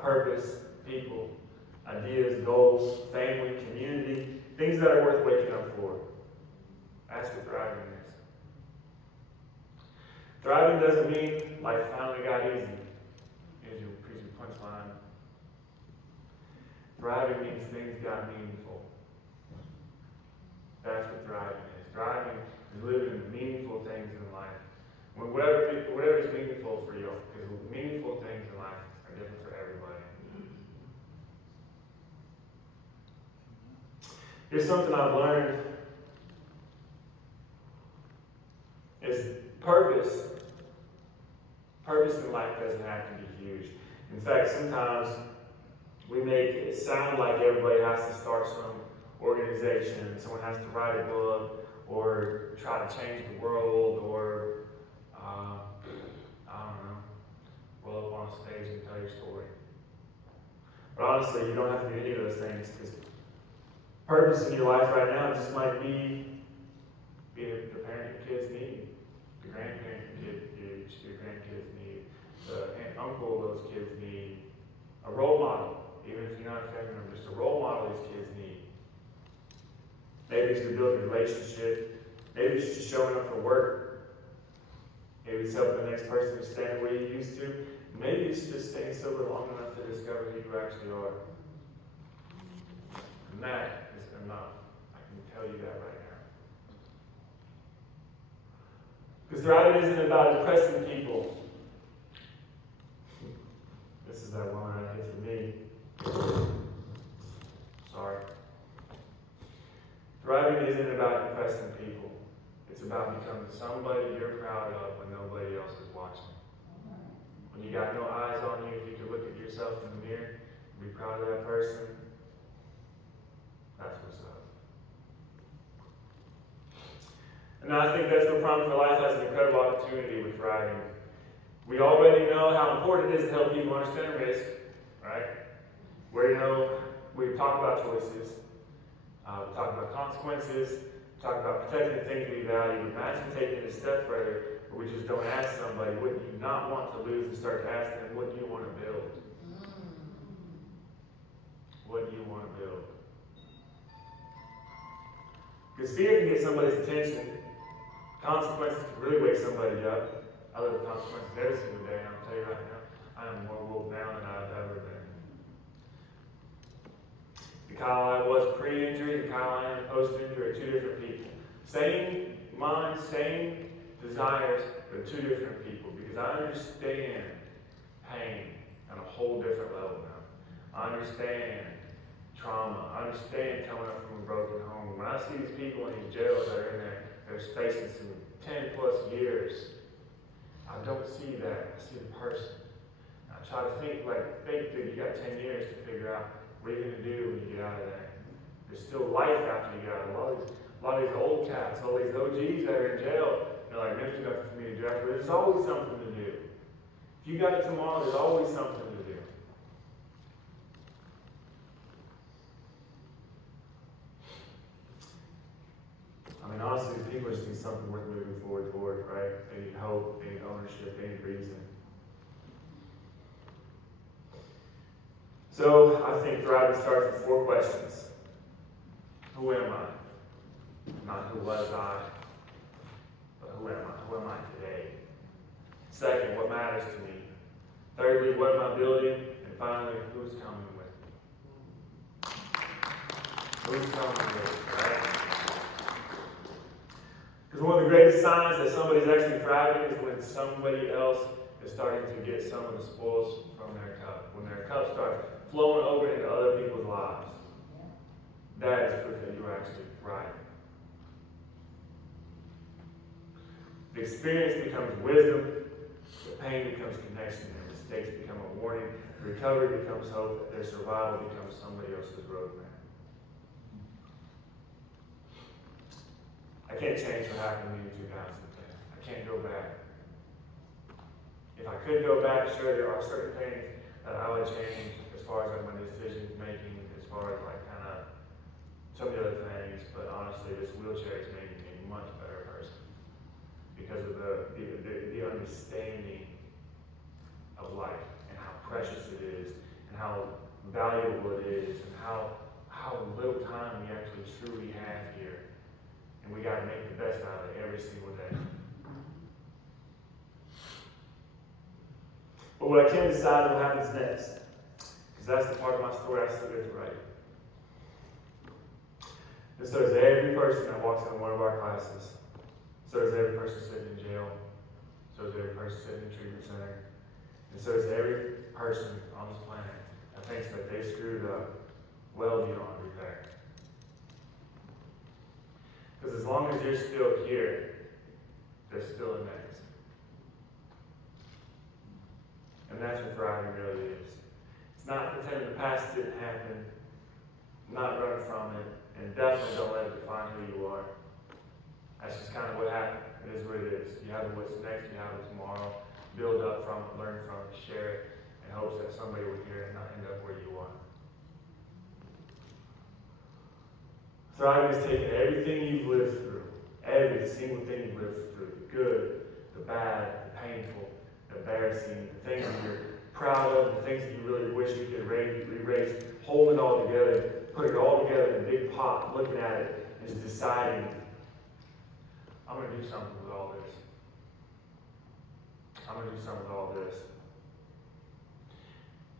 Purpose, people, ideas, goals, family, community, things that are worth waking up for. That's what thriving is. Thriving doesn't mean life finally got easy. Here's your punchline. Thriving means things got meaningful. That's what thriving is. Thriving is living meaningful things in life. Whatever is meaningful for you, because meaningful things in life are different for everybody. Here's something I've learned is purpose. Purpose in life doesn't have to be huge. In fact, sometimes we make it sound like everybody has to start some organization, someone has to write a book, or try to change the world, or I don't know, roll up on a stage and tell your story. But honestly, you don't have to do any of those things, because purpose in your life right now just might be the parent your kids need, the grandparent your grandkids need, the aunt, uncle those kids need, a role model, even if you're not a family member, just a role model these kids need. Maybe it's to build a relationship. Maybe it's just showing up for work. Maybe it's helping the next person to stand where you used to. Maybe it's just staying sober long enough to discover who you actually are. And that is enough. Because thriving isn't about impressing people. This is that one that hit for me. Sorry. Thriving isn't about impressing people. It's about becoming somebody you're proud of when nobody else is watching. When you got no eyes on you, if you could look at yourself in the mirror and be proud of that person, that's what's up. And I think that's what Promise for Life has an incredible opportunity with thriving. We already know how important it is to help people understand risk, right? We talk about choices, we talk about consequences, we talk about protecting the things we value. Imagine taking it a step further, where we just don't ask somebody, what do you not want to lose, and start to ask them, what do you want to build? What do you want to build? Because fear can get somebody's attention. Consequences can really wake somebody up. I live with consequences every single day, and I'll tell you right now, I am more woke now than I've ever been. The Kyle I was pre-injury, the Kyle I am post-injury are two different people. Same mind, same desires, but two different people. Because I understand pain on a whole different level now. I understand trauma. I understand coming up from a broken home. When I see these people in these jails that are in there, they're facing some 10 plus years. I don't see that. I see the person. I try to think dude, you got 10 years to figure out what you're going to do when you get out of there. There's still life after you get out. A lot of these old cats, all these OGs that are in jail, they're like, there's nothing for me to do after. There's always something to do. If you got it tomorrow, there's always something to do. I mean, honestly, these people just need something worth moving forward toward, right? They need hope, they need ownership, they need reason. So, I think thriving starts with 4 questions. Who am I? Not who was I, but who am I? Who am I today? Second, what matters to me? Thirdly, what am I building? And finally, who's coming with me? Who's coming with me, right? Because one of the greatest signs that somebody's actually thriving is when somebody else is starting to get some of the spoils from their cup. When their cup starts flowing over into other people's lives. That is proof that you're actually thriving. The experience becomes wisdom, the pain becomes connection, and mistakes become a warning, the recovery becomes hope, their survival becomes somebody else's roadmap. I can't change what happened to me in 2010. I can't go back. If I could go back, sure, there are certain things that I would change as far as my decision making, as far as some of the other things, but honestly, this wheelchair is making me a much better person because of the understanding of life and how precious it is and how valuable it is and how little time we actually truly have here. And we got to make the best out of it every single day. But what I can't decide on what happens next, because that's the part of my story I still get to write. And so does every person that walks into one of our classes. So does every person sitting in jail. So does every person sitting in a treatment center. And so does every person on this planet that thinks that they screwed up well beyond repair. Because as long as you're still here, there's still a next. And that's what thriving really is. It's not pretending the past didn't happen, not running from it, and definitely don't let it define who you are. That's just kind of what happened. It is what it is. You have what's next, you have it tomorrow. Build up from it, learn from it, share it, in hopes that somebody will hear it and not end up where you are. Thriving is taking everything you've lived through, every single thing you've lived through, the good, the bad, the painful, the embarrassing, the things that you're proud of, the things that you really wish you could erase, hold it all together, put it all together in a big pot, looking at it, and just deciding, I'm going to do something with all this. I'm going to do something with all this.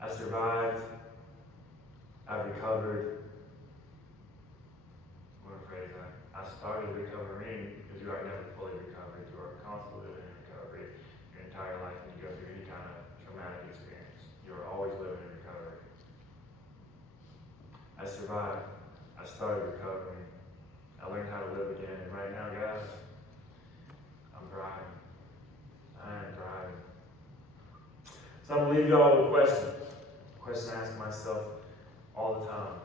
I survived. I've recovered. I'm going to phrase that. I started recovering because you are never fully recovered. You are constantly living in recovery your entire life when you go through any kind of traumatic experience. You are always living in recovery. I survived. I started recovering. I learned how to live again. And right now, guys, I'm thriving. I am thriving. So I'm going to leave you all with a question. A question I ask myself all the time.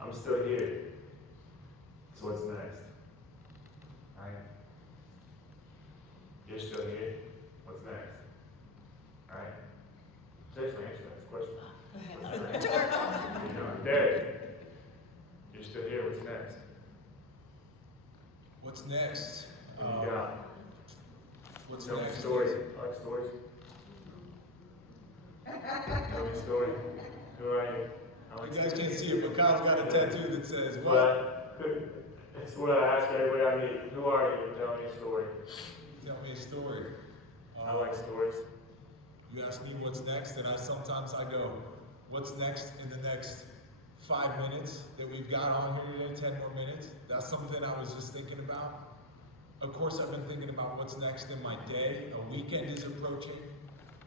I'm still here. So what's next? Right? You're still here. What's next? Right? Seriously, answer that question. You know, Derek, you're still here. What's next? What's next? What you got? What's Tell me next? stories. I like stories. Tell me a story. Who are you? I like You guys stories. can't see it, but Kyle's got a tattoo that says, what? But it's what I ask everybody I meet. Who are you? Tell me a story. Tell me a story. I like stories. You ask me what's next, and sometimes I go, what's next in the next 5 minutes that we've got on here today, 10 more minutes? That's something I was just thinking about. Of course, I've been thinking about what's next in my day. A weekend is approaching.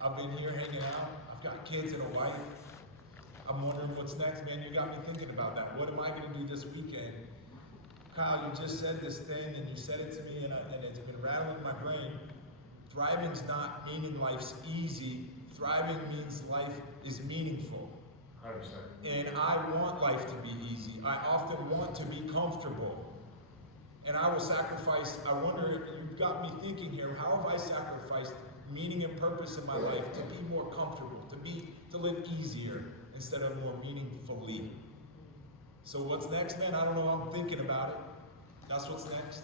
I've been here hanging out. I've got kids and a wife. I'm wondering what's next, man. You got me thinking about that. What am I going to do this weekend? Kyle, you just said this thing, and you said it to me, and it's been rattling in my brain. Thriving's not meaning life's easy. Thriving means life is meaningful. 100%. And I want life to be easy. I often want to be comfortable. And I will sacrifice, I wonder, you've got me thinking here, how have I sacrificed meaning and purpose in my life to be more comfortable, to live easier instead of more meaningfully? So what's next, man? I don't know, I'm thinking about it. That's what's next.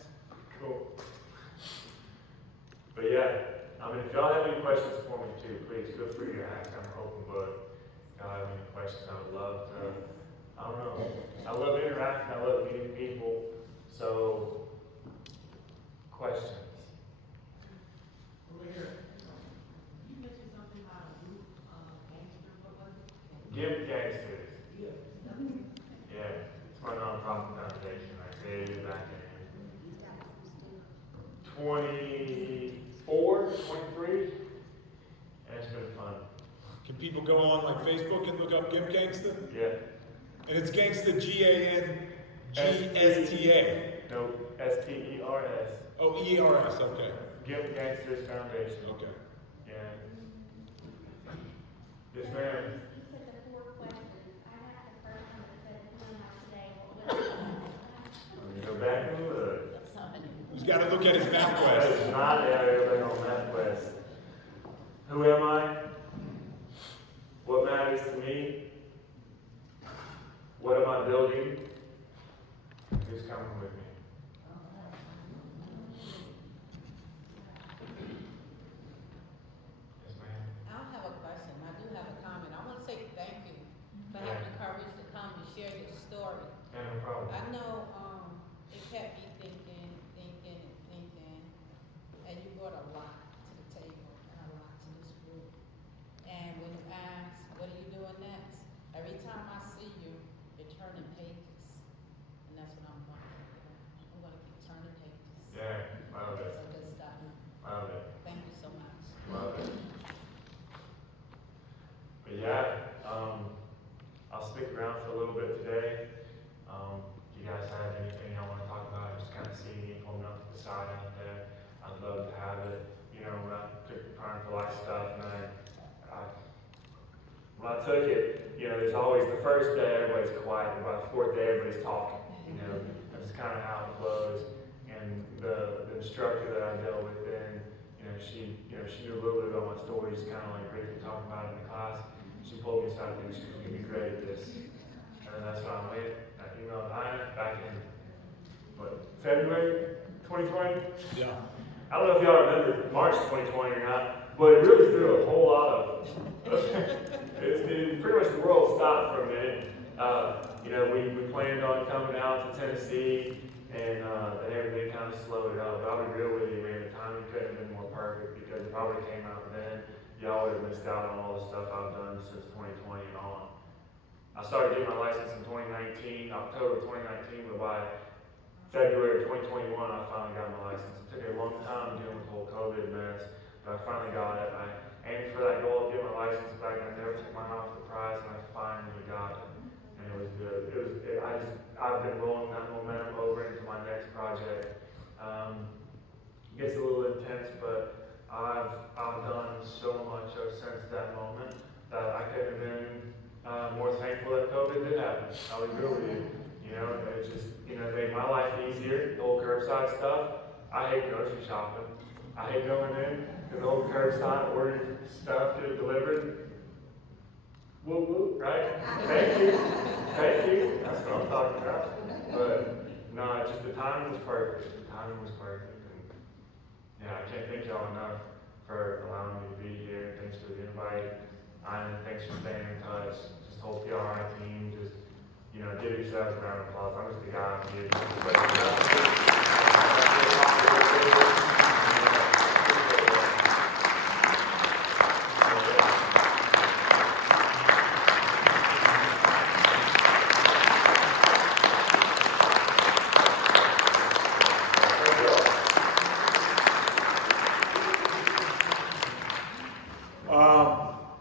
Cool. But yeah, I mean, if y'all have any questions for me too, please feel free to ask. I'm an open book. If y'all have any questions, I would love to, I don't know. I love interacting, I love meeting people. So, questions? Over here. You mentioned something about a group gangster, what was it? Give Gangsters. Yeah. Yeah, it's my nonprofit foundation. I created it back in 24, 23, and it's been fun. Can people go on like Facebook and look up Give Gangsta? Yeah. And it's Gangsta, Gangsta. No, STERS. Oh, ERS, okay. Give Gangsters Foundation. Okay. Yeah. Yes, ma'am. You said the 4 questions. I got the first one that said one out today. What was it? Let me go back and look. He's got to look at his map That quest. is not everything on MapQuest. Who am I? What matters to me? What am I building? Who's coming with me? Yes, ma'am. I don't have a question, I do have a comment. I want to say thank you for having the courage to come and share your story. Yeah, no problem. I know, it kept me thinking, and you brought a lot to the table and a lot to this group. And when you ask, what are you doing next? Every time I see you, you're turning pages. And that's what I'm going to do. I'm going to keep turning pages. Yeah, love it. So good stuff. Love it. Thank you so much. Love it. But yeah, I'll stick around for a little bit today. If you guys have anything y'all want to talk about, just kind of see me holding up to the side out there. I'd love to have it. You know, when I took the Prime for Life stuff, and when I took it, you know, there's always the first day everybody's quiet, and by the 4th day everybody's talking. You know, that's kind of how it flows. And the instructor that I dealt with then, she knew a little bit about my story, just kind of like briefly talking about it in the class. She pulled me aside and she was going to be great at this. And then that's why I went. I emailed Ina back in, February 2020? Yeah. I don't know if y'all remember March 2020 or not, but it really threw a whole lot of, pretty much the world stopped for a minute. We planned on coming out to Tennessee, and then everything kind of slowed up. But I'll be real with you, man, the timing couldn't have been more perfect, because if I would have came out then, y'all would have missed out on all the stuff I've done since 2020 and on. I started getting my license in 2019, October 2019, but by February 2021, I finally got my license. It took a long time dealing with the whole COVID mess, but I finally got it. I aimed for that goal of getting my license back, and I never took my eye off the prize, and I finally got it. And it was good. I've been rolling that momentum over into my next project. Gets a little intense, but I've done so much since that moment that I could have been more thankful that COVID did happen. I was really, you know, it's just, you know, made my life easier. The whole curbside stuff. I hate grocery shopping. I hate going in to the whole curbside, ordering stuff, get it delivered. Woo woo, right? Thank you. Thank you. That's what I'm talking about. But no, just the timing was perfect. The timing was perfect. And yeah, I can't thank y'all enough for allowing me to be here. Thanks for the invite. And thanks for staying in touch. Just whole PRI team, just, you know, give yourselves a round of applause. I'm just the guy I'm here.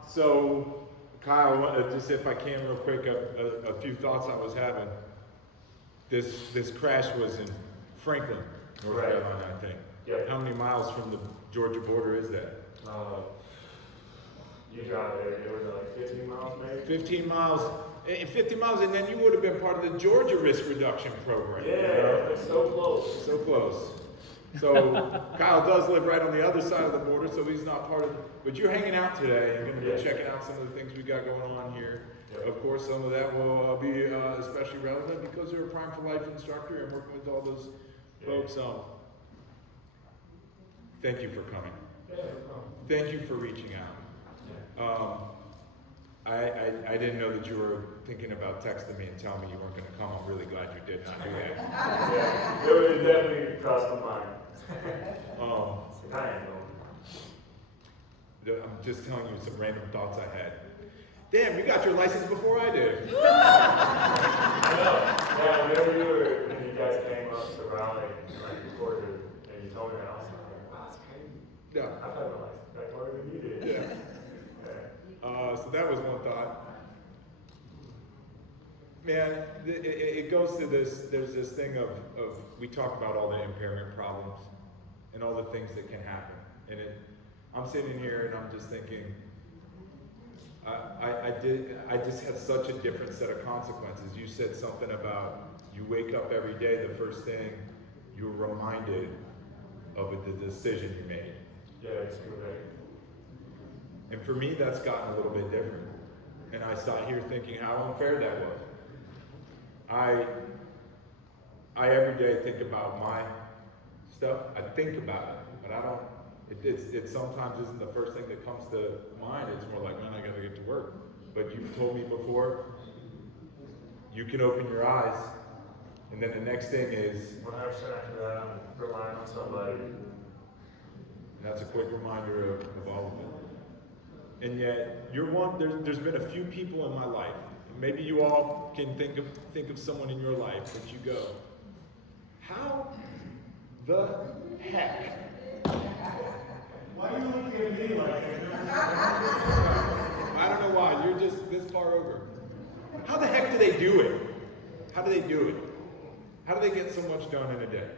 So, Kyle, just if I can real quick, a few thoughts I was having. This crash was in Franklin, North Right. Carolina, I think. Yep. How many miles from the Georgia border is that? You got there, it was like 15 miles maybe? 15 miles. 50 miles, and then you would have been part of the Georgia risk reduction program. Yeah, you know? it's so close. So close. So Kyle does live right on the other side of the border, so he's not part of. But you're hanging out today. You're going to be Yeah. checking out some of the things we got going on here. Yeah. Of course, some of that will be especially relevant because you're a Prime for Life instructor and working with all those folks. Thank you for coming. Yeah, no problem. Thank you for reaching out. I didn't know that you were thinking about texting me and telling me you weren't going to come. I'm really glad you did not do that. Yeah, it would definitely crossed my mind. I ain't going. I'm just telling you some random thoughts I had. Damn, you got your license before I did. I know. Yeah, whenever when you guys came up to the rally and like recorded and you told me that, I was like, wow, that's crazy. Yeah. I've had my license back longer than you did. Yeah. So that was one thought. Man, it goes to this, there's this thing of we talk about all the impairment problems and all the things that can happen. And I'm sitting here and I'm just thinking, I just had such a different set of consequences. You said something about you wake up every day, the first thing you're reminded of the decision you made. Yeah, it's good. And for me, that's gotten a little bit different. And I sat here thinking how unfair that was. I every day think about my stuff. I think about it, but I don't. It sometimes isn't the first thing that comes to mind. It's more like, man, I gotta get to work. But you've told me before, you can open your eyes, and then the next thing is, 100% after that, I'm relying on somebody. and that's a quick reminder of all of it. And yet, you're one. There's been a few people in my life. Maybe you all can think of someone in your life that you go, how the heck? Why are you looking at me like that? I don't know why. You're just this far over. How the heck do they do it? How do they do it? How do they get so much done in a day?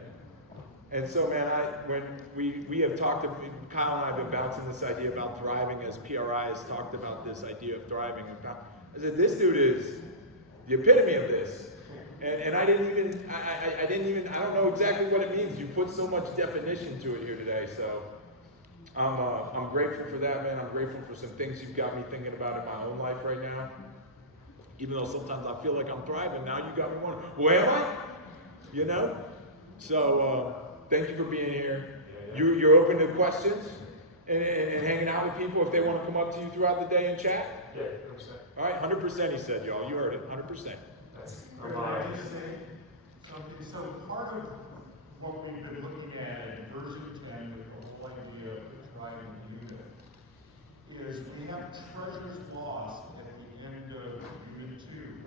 And so, man, when we have talked, Kyle and I have been bouncing this idea about thriving as PRI has talked about this idea of thriving. I said, this dude is the epitome of this. And I didn't even, I don't know exactly what it means. You put so much definition to it here today. So I'm grateful for that, man. I'm grateful for some things you've got me thinking about in my own life right now. Even though sometimes I feel like I'm thriving, now you got me wondering, well, am I? You know? So thank you for being here. You're open to questions and hanging out with people if they want to come up to you throughout the day and chat? Yeah, 100%. All right, 100% he said, y'all. You heard it, 100%. That's Can I just say something? So part of what we've been looking at in version 10 with the whole idea of thriving unit is we have treasures lost at the end of unit 2,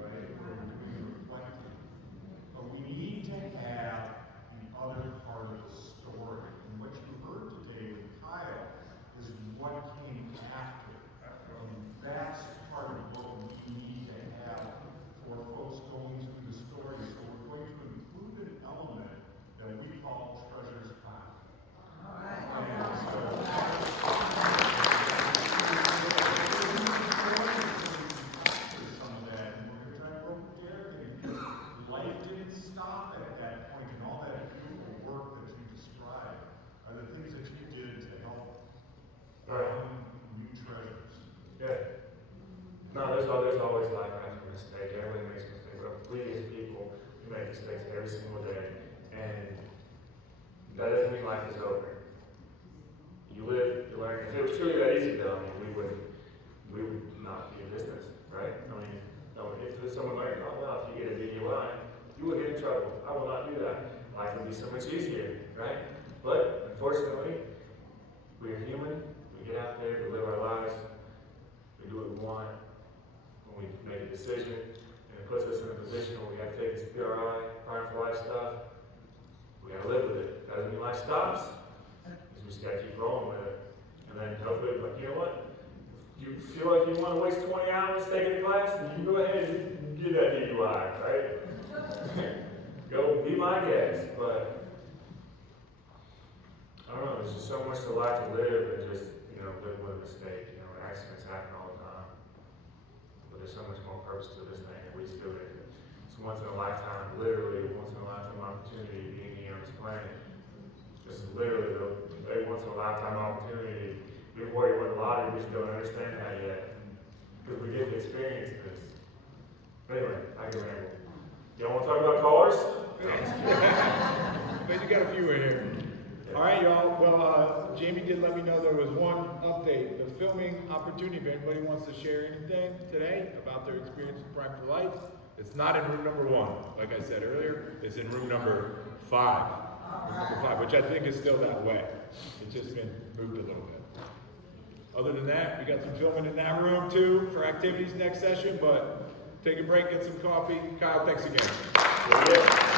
life has a mistake. Everybody makes mistakes. We as people, we make mistakes every single day. And that doesn't mean life is over. You live, you learn. If it was truly that easy though, I mean, we would not be in business, right? I mean, no, if someone learned, oh well, if you get a DUI, you will get in trouble. I will not do that. Life would be so much easier, right? But unfortunately, we are human. We get out there, we live our lives, we do what we want. When we make a decision, and it puts us in a position where we have to take this PRI, Prime for Life stuff, we gotta live with it. Doesn't mean life stops. We just gotta keep rolling with it. And then hopefully, like, you know what? You feel like you want to waste 20 hours taking a class, and you go ahead and get that DUI, right? Go be my guest. But I don't know, there's just so much to life to live and just, live with a mistake. Accidents happen all the time. But there's so much more purpose to this thing, and we just do it. It's once in a lifetime, literally once in a lifetime opportunity being here on this planet. This is literally a once in a lifetime opportunity. We worry about a lot, we just don't understand that yet. Because we get to experience this. But anyway, I can ramble. Y'all want to talk about cars? But you got a few in here. All right, y'all. Well, Jamie did let me know there was one update. The filming opportunity, if anybody wants to share anything today about their experience with Prime for Life, it's not in room number 1. Like I said earlier, it's in room number 5. Room number 5, which I think is still that way. It's just been moved a little bit. Other than that, we got some filming in that room too for activities next session, but take a break, get some coffee. Kyle, thanks again. Yeah.